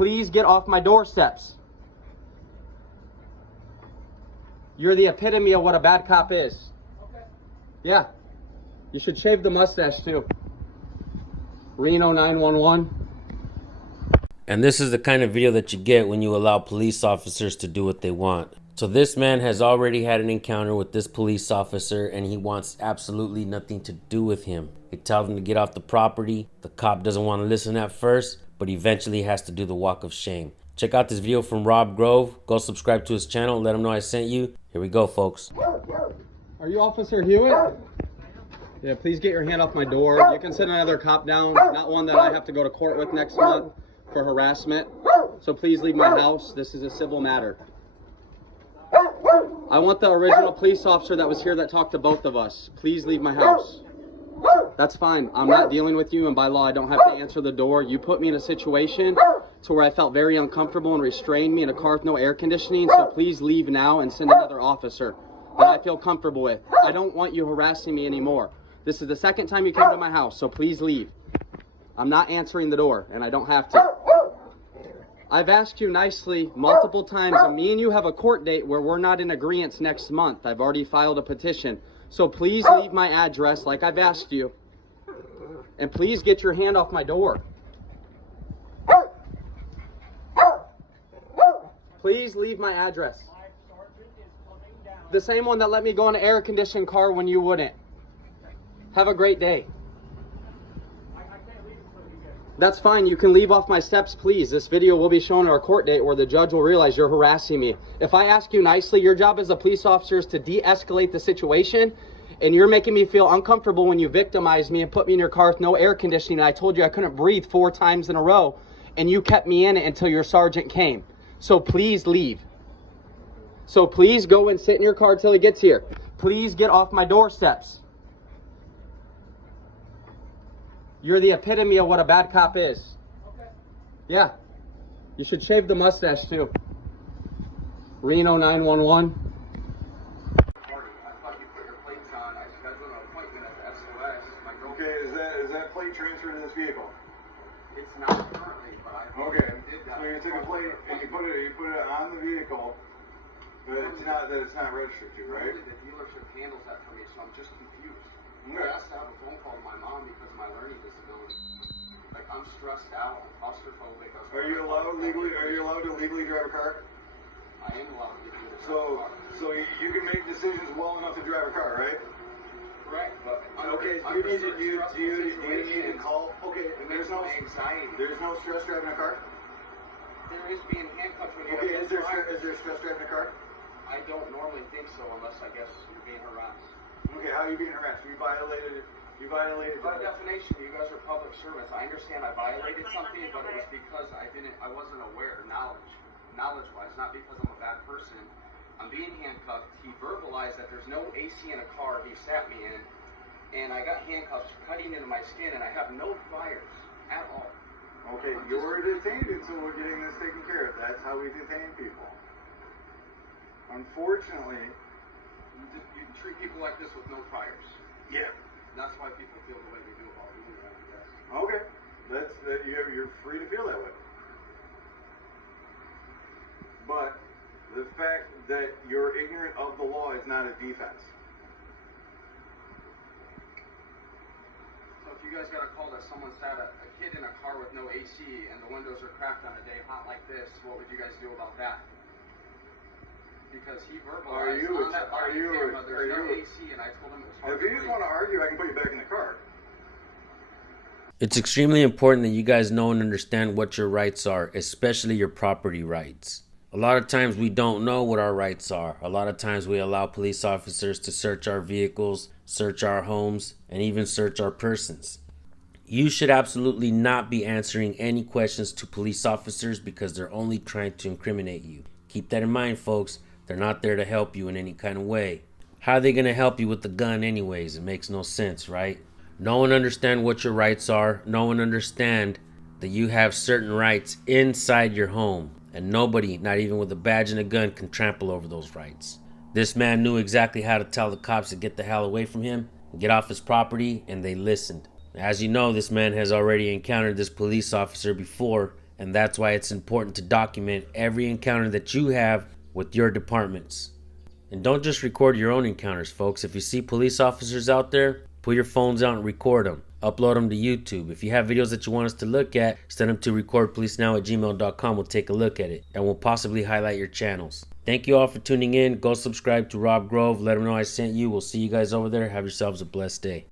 Please get off my doorsteps. You're the epitome of what a bad cop is. Okay. Yeah. You should shave the mustache too. Reno 911. And this is the kind of video that you get when you allow police officers to do what they want. So this man has already had an encounter with this police officer and he wants absolutely nothing to do with him. He tells him to get off the property. The cop doesn't want to listen at first, but eventually has to do the walk of shame. Check out this video from Rob Grove. Go subscribe to his channel. Let him know I sent you. Here we go, folks. Are you Officer Hewitt? Yeah, please get your hand off my door. You can send another cop down, not one that I have to go to court with next month for harassment. So please leave my house. This is a civil matter. I want the original police officer that was here that talked to both of us. Please leave my house. That's fine. I'm not dealing with you, and by law I don't have to answer the door. You put me in a situation to where I felt very uncomfortable and restrained me in a car with no air conditioning, so please leave now and send another officer that I feel comfortable with. I don't want you harassing me anymore. This is the second time you came to my house, so please leave. I'm not answering the door, and I don't have to. I've asked you nicely multiple times, and me and you have a court date where we're not in agreement next month. I've already filed a petition. So please leave my address like I've asked you. And please get your hand off my door. Please leave my address. The same one that let me go in an air-conditioned car when you wouldn't. Have a great day. That's fine. You can leave off my steps, please. This video will be shown at our court date where the judge will realize you're harassing me. If I ask you nicely, your job as a police officer is to de-escalate the situation, and you're making me feel uncomfortable when you victimize me and put me in your car with no air conditioning. And I told you I couldn't breathe 4 times in a row, and you kept me in it until your sergeant came. So please leave. So please go and sit in your car till he gets here. Please get off my doorsteps. You're the epitome of what a bad cop is. Okay. Yeah. You should shave the mustache too. Reno 911. Okay, is that plate transferred to this vehicle? It's not currently, but I Okay, so you took a plate and you put it on the vehicle, but it's not registered to, right? The dealership handles that for me, so I'm just confused. Okay. I asked to have a phone call to my mom because of my learning disability. Like, I'm stressed out, I'm claustrophobic. Are you allowed to legally drive a car? I am allowed to legally drive a So car. you can make decisions well enough to drive a car, right? Correct, but Okay, so do you need to call? Okay, and there's no anxiety. There's no stress driving a car? There is being handcuffed when you Okay, have is there stress driving a car? I don't normally think so unless I guess you're being harassed. Okay, how are you being harassed? You violated. By definition, you guys are public servants. I understand I violated something, but it was because I wasn't aware, knowledge-wise, not because I'm a bad person. I'm being handcuffed. He verbalized that there's no AC in a car he sat me in, and I got handcuffs cutting into my skin, and I have no fires at all. Okay, you're detained until we're getting this taken care of. That's how we detain people. Unfortunately, You can treat people like this with no priors. yeah. That's why people feel the way they do about me, I guess. Okay, you're free to feel that way. But the fact that you're ignorant of the law is not a defense. So if you guys got a call that someone sat a kid in a car with no AC and the windows are cracked on a day hot like this, what would you guys do about that? Because he verbalized on that body camera there's no AC, and I told him it was hard. If you just want to argue, I can put you back in the car. It's extremely important that you guys know and understand what your rights are, especially your property rights. A lot of times we don't know what our rights are. A lot of times we allow police officers to search our vehicles, search our homes, and even search our persons. You should absolutely not be answering any questions to police officers because they're only trying to incriminate you. Keep that in mind, folks. They're not there to help you in any kind of way. How are they going to help you with the gun anyways? It makes no sense, right? No one understands what your rights are. No one understands that you have certain rights inside your home. And nobody, not even with a badge and a gun, can trample over those rights. This man knew exactly how to tell the cops to get the hell away from him, get off his property, and they listened. As you know, this man has already encountered this police officer before, And that's why it's important to document every encounter that you have with your departments. And don't just record your own encounters, folks. If you see police officers out there, pull your phones out and record them. Upload them to YouTube. If you have videos that you want us to look at, send them to recordpolicenow@gmail.com. We'll take a look at it and we'll possibly highlight your channels. Thank you all for tuning in. Go subscribe to Rob Grove. Let him know I sent you. We'll see you guys over there. Have yourselves a blessed day.